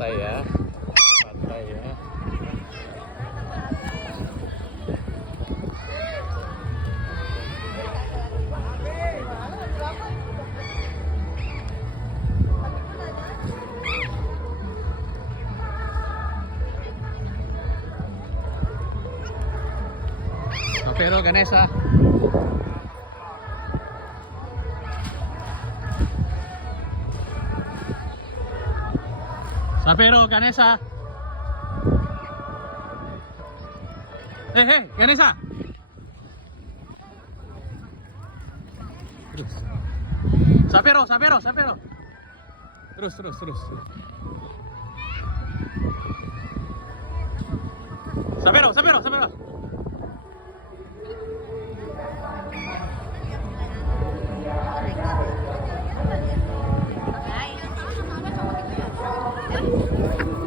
pantai ya. Pantai ya. Pero Ganesha. Sapero Ganesha. Ganesha. Terus. Sapero. Terus. Sapero. Bye.